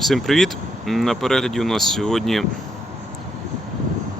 Всім привіт! На перегляді у нас сьогодні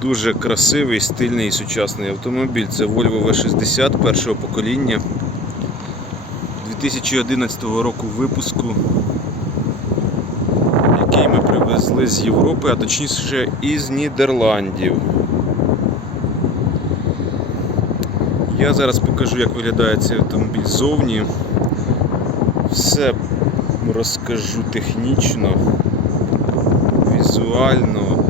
дуже красивий, стильний і сучасний автомобіль. Це Volvo V60 першого покоління 2011 року випуску, який ми привезли з Європи, а точніше із Нідерландів. Я зараз покажу, як виглядає цей автомобіль ззовні. Все розкажу технічно, візуально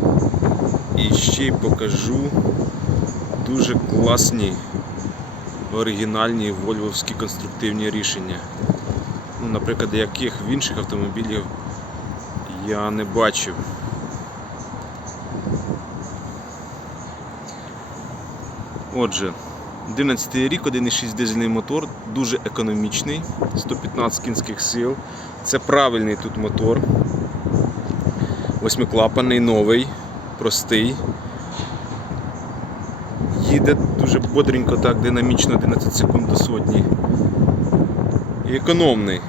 і ще й покажу дуже класні оригінальні вольвовські конструктивні рішення. Ну, наприклад, яких в інших автомобілів я не бачив. Отже, 11 рік, 1,6 дизельний мотор, дуже економічний, 115 кінських сил. Це правильний тут мотор. Восьмиклапанний, новий, простий. Їде дуже бодренько, так, динамічно 11 секунд до сотні. І економний.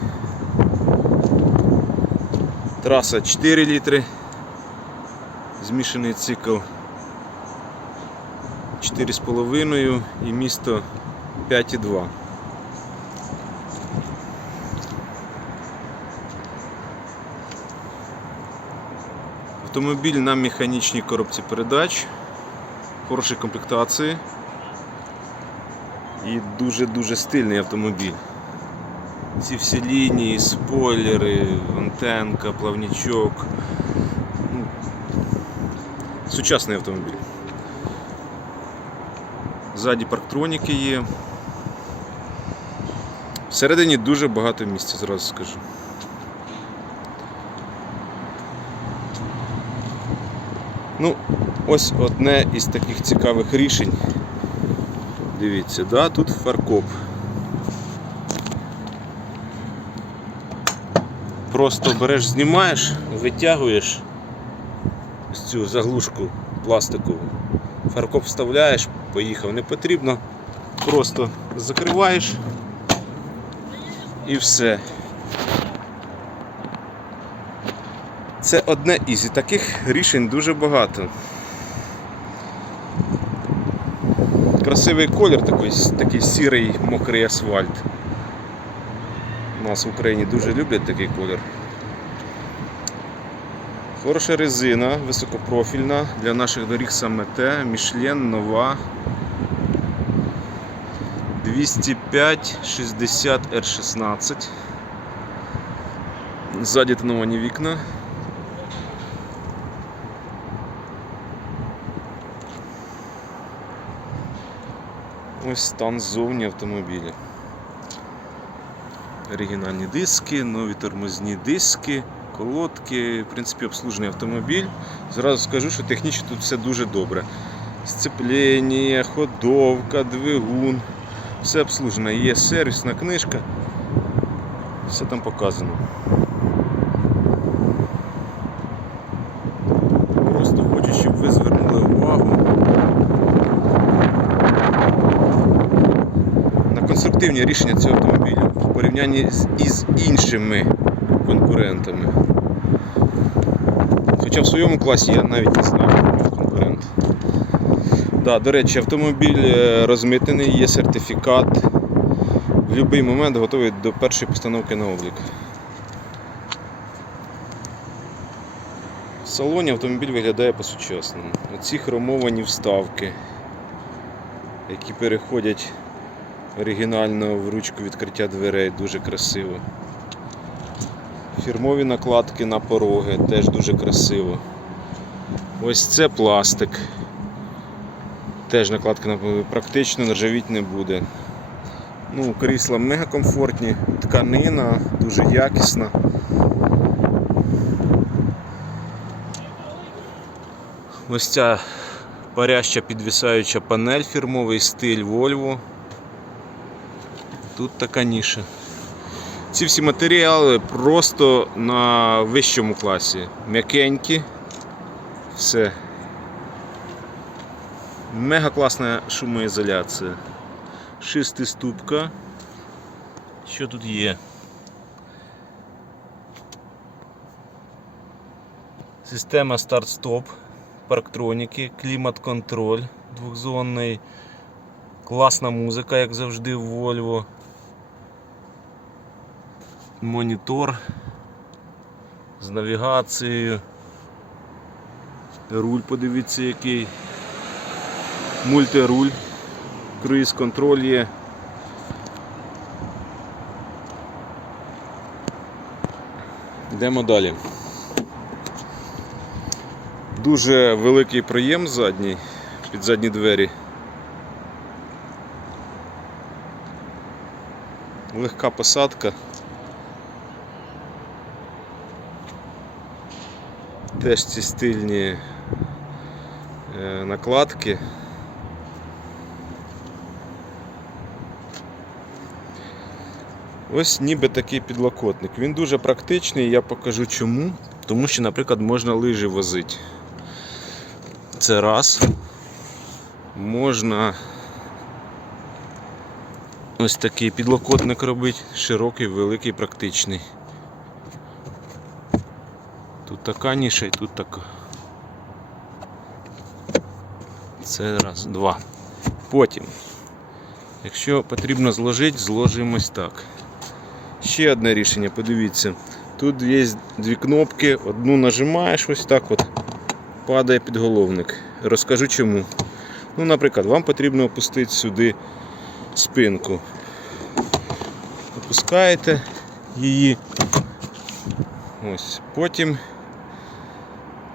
Траса 4 літри. Змішаний цикл 4,5 і місто 5,2. Автомобіль на механічній коробці передач, хорошій комплектації і дуже-дуже стильний автомобіль. Ці всі лінії, спойлери, антенка, плавнічок. Ну, Сучасний автомобіль. Ззаді парктроніки є. Всередині дуже багато місця, зразу скажу. Ну, ось одне із таких цікавих рішень. Дивіться, да, тут фаркоп. Просто береш, знімаєш, витягуєш ось цю заглушку пластикову. Фаркоп вставляєш, поїхав. Не потрібно. Просто закриваєш і все. Це одне із і таких рішень дуже багато. Красивий колір, такий, такий сірий мокрий асфальт. У нас в Україні дуже люблять такий колір. Хороша резина, високопрофільна, для наших доріг саме те, Мішлен нова 205 60 R16. Ззаді тоновані вікна. Ось стан ззовні автомобіля. Оригінальні диски, нові тормозні диски, колодки, в принципі, обслужений автомобіль. Зразу скажу, що технічно тут все дуже добре. Сцеплення, ходовка, двигун, все обслужено. Є сервісна книжка, все там показано. Просто хочу, щоб ви звернули увагу на конструктивні рішення цього автомобіля в порівнянні з із іншими конкурентами. Хоча в своєму класі я навіть не який був конкурент. Да, до речі, автомобіль е, розмитнений, є сертифікат. В будь-який момент готовий до першої постановки на облік. В салоні автомобіль виглядає по-сучасному. Оці хромовані вставки, які переходять оригінально в ручку відкриття дверей, дуже красиво. Фірмові накладки на пороги, теж дуже красиво. Ось це пластик. Теж накладка на практично нержавіть не буде. Ну, крісла мега комфортні, тканина дуже якісна. Ось ця паряща підвісаюча панель, фірмовий стиль Volvo. Тут така ніша. Ці всі матеріали просто на вищому класі. М'якенькі. Все. Мега класна шумоізоляція. Шестиступка. Що тут є? Система старт-стоп, парктроніки, клімат-контроль двохзонний, класна музика, як завжди в Volvo. Монітор з навігацією. Руль, подивіться який. Мультируль, круїз контроль є. Йдемо далі. Дуже великий проєм задній під задні двері. Легка посадка. Теж ці стильні е, накладки. Ось ніби такий підлокотник. Він дуже практичний, я покажу чому. Тому що, наприклад, можна лижі возити. Це раз. Можна ось такий підлокотник робити, широкий, великий, практичний. Тут така ніша і тут така. Це раз, два. Потім, якщо потрібно зложити, зложимо ось так. Ще одне рішення, подивіться. Тут є дві кнопки, одну нажимаєш, ось так от падає підголовник. Розкажу чому. Ну, наприклад, вам потрібно опустити сюди спинку. Опускаєте її. Ось. Потім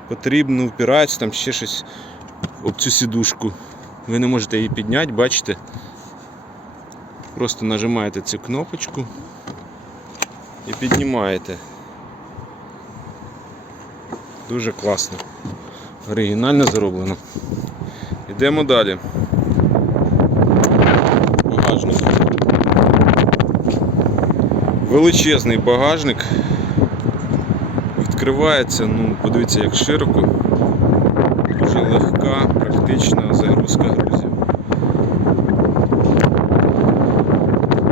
потрібно впиратися там ще щось об цю сідушку. Ви не можете її підняти, бачите? Просто нажимаєте цю кнопочку і піднімаєте. Дуже класно. Оригінально зроблено. Йдемо далі. Багажник. Величезний багажник. Відкривається, ну, подивіться, як широко. Дуже легка, практична загрузка грузів.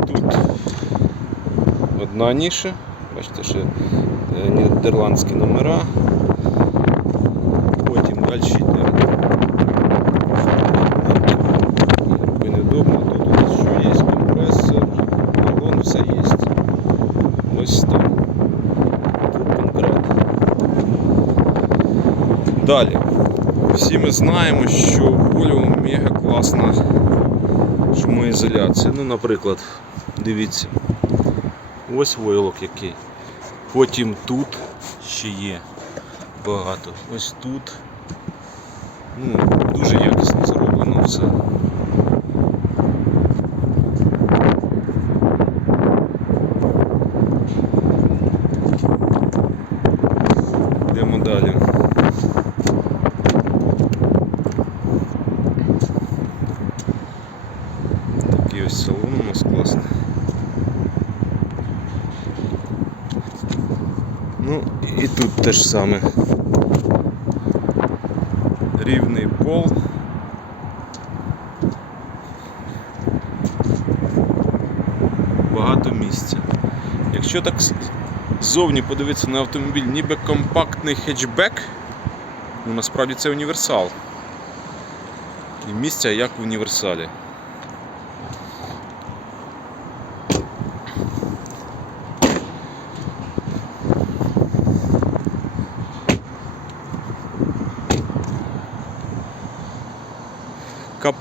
Тут одна ніша, бачите, ще е, нідерландські номера. Потім далі йде. Якби неудобно, тут у нас що є компресор, балон, все є. Ось там. Тут конкрет. Далі. Всі ми знаємо, що Volvo мега класна шумоізоляція. Ну, наприклад, дивіться. Ось войлок який. Потім тут ще є багато. Ось тут. Ну, дуже якісно зроблено все. Йдемо далі. Такий ось салон у нас класний. Ну і тут те ж саме. Рівний пол. Багато місця. Якщо так ззовні подивитися на автомобіль, ніби компактний хетчбек, ну насправді це універсал. І місця як в універсалі.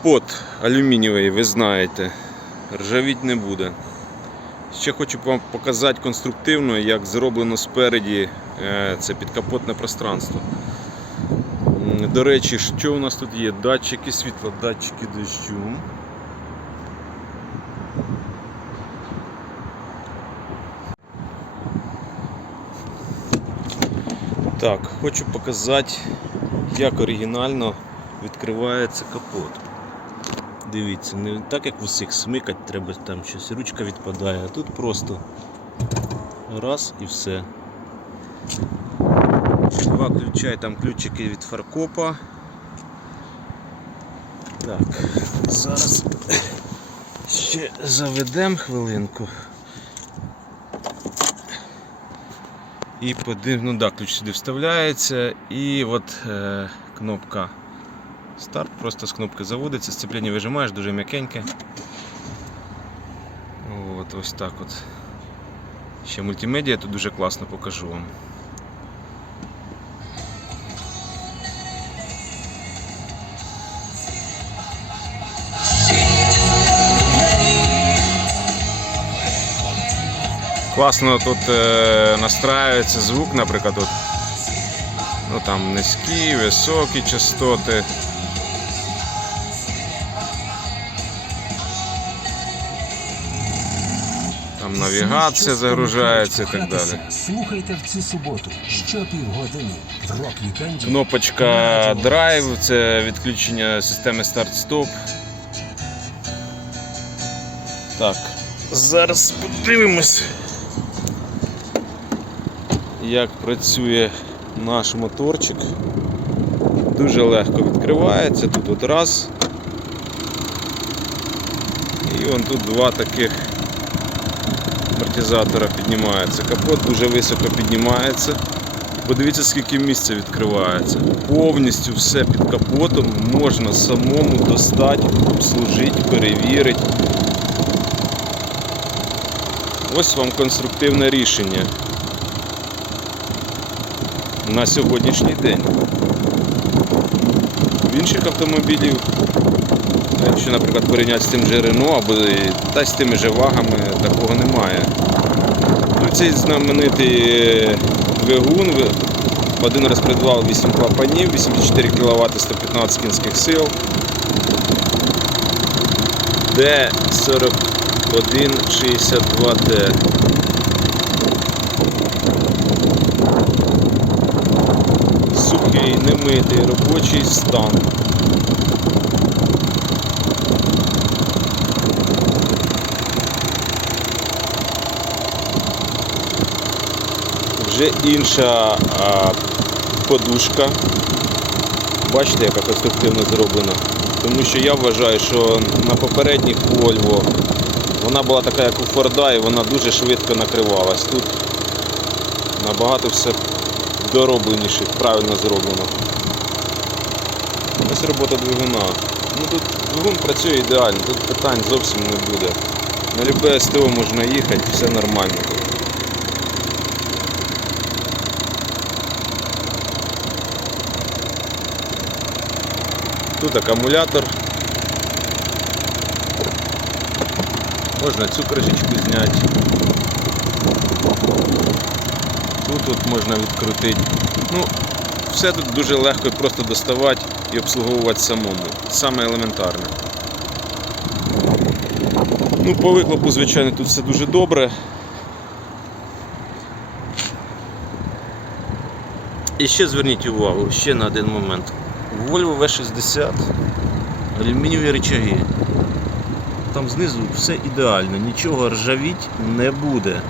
Капот алюмінієвий, ви знаєте, ржавіть не буде. Ще хочу вам показати конструктивно, як зроблено спереді е, це підкапотне пространство. До речі, що у нас тут є? Датчики світла, датчики дощу. Так, хочу показати, як оригінально відкривається капот. Дивіться, не так як в усіх смикать, треба там щось, ручка відпадає, а тут просто раз і все. Два ключа і там ключики від фаркопа. Так, зараз ще заведемо хвилинку. І подив... ну, да, ключ сюди вставляється. І от е, кнопка старт, просто з кнопки заводиться, сцеплення вижимаєш, дуже м'якеньке. От, ось так от. Ще мультимедіа тут дуже класно покажу вам. Класно тут е, настраюється звук, наприклад, тут. Ну там низькі, високі частоти. Там навігація загружається і так далі. Слухайте в цю суботу щопівгодини в рок вікенді. Кнопочка драйв це відключення системи старт-стоп. Так, зараз подивимось, як працює наш моторчик. Дуже легко відкривається. Тут от раз. І вон тут два таких амортизатора піднімається. Капот дуже високо піднімається. Подивіться, скільки місця відкривається. Повністю все під капотом можна самому достати, обслужити, перевірити. Ось вам конструктивне рішення на сьогоднішній день. В інших автомобілів, якщо, наприклад, порівняти з тим же Рено або та з тими же вагами, такого немає. Цей знаменитий е, двигун ви- один раз придбав 8 клапанів, 84 кВт 115 кінських сил. Д4162Д. Сухий, немитий, робочий стан. Вже інша подушка. Бачите, яка конструктивно зроблена. Тому що я вважаю, що на попередніх Volvo вона була така, як у Форда, і вона дуже швидко накривалась. Тут набагато все доробленіше, правильно зроблено. Ось робота двигуна. Ну Тут двигун працює ідеально, тут питань зовсім не буде. На любе СТО можна їхати, все нормально. Тут акумулятор. Можна цю кришечку зняти. Тут от можна відкрутити. Ну, все тут дуже легко просто доставати і обслуговувати самому. Саме елементарне. Ну, по вихлопу, звичайно, тут все дуже добре. І ще зверніть увагу, ще на один момент. Volvo V60, алюмінієві рычаги. Там знизу все ідеально, нічого ржавіть не буде.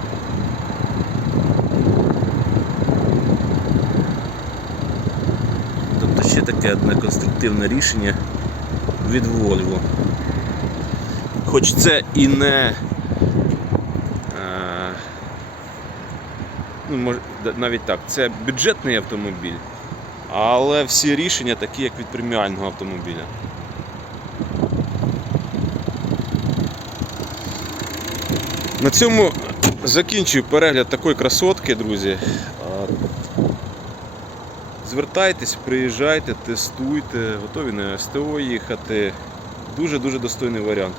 Тобто ще таке одне конструктивне рішення від Volvo. Хоч це і не е, ну, навіть так, це бюджетний автомобіль, але всі рішення такі, як від преміального автомобіля. На цьому закінчую перегляд такої красотки, друзі. Звертайтесь, приїжджайте, тестуйте, готові на СТО їхати. Дуже-дуже достойний варіант.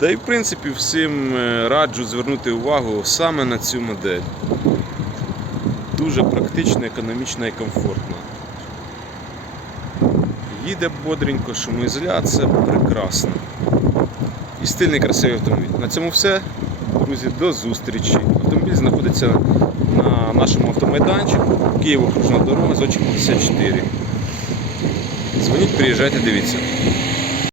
Да і в принципі всім е, раджу звернути увагу саме на цю модель. Дуже практична, економічна і комфортна. Їде бодренько, шумоізоляція прекрасна. І стильний красивий автомобіль. На цьому все. Друзі, до зустрічі. Автомобіль знаходиться на нашому автомайданчику Києво окружна дорога, Зочик 54. Дзвоніть, приїжджайте, дивіться.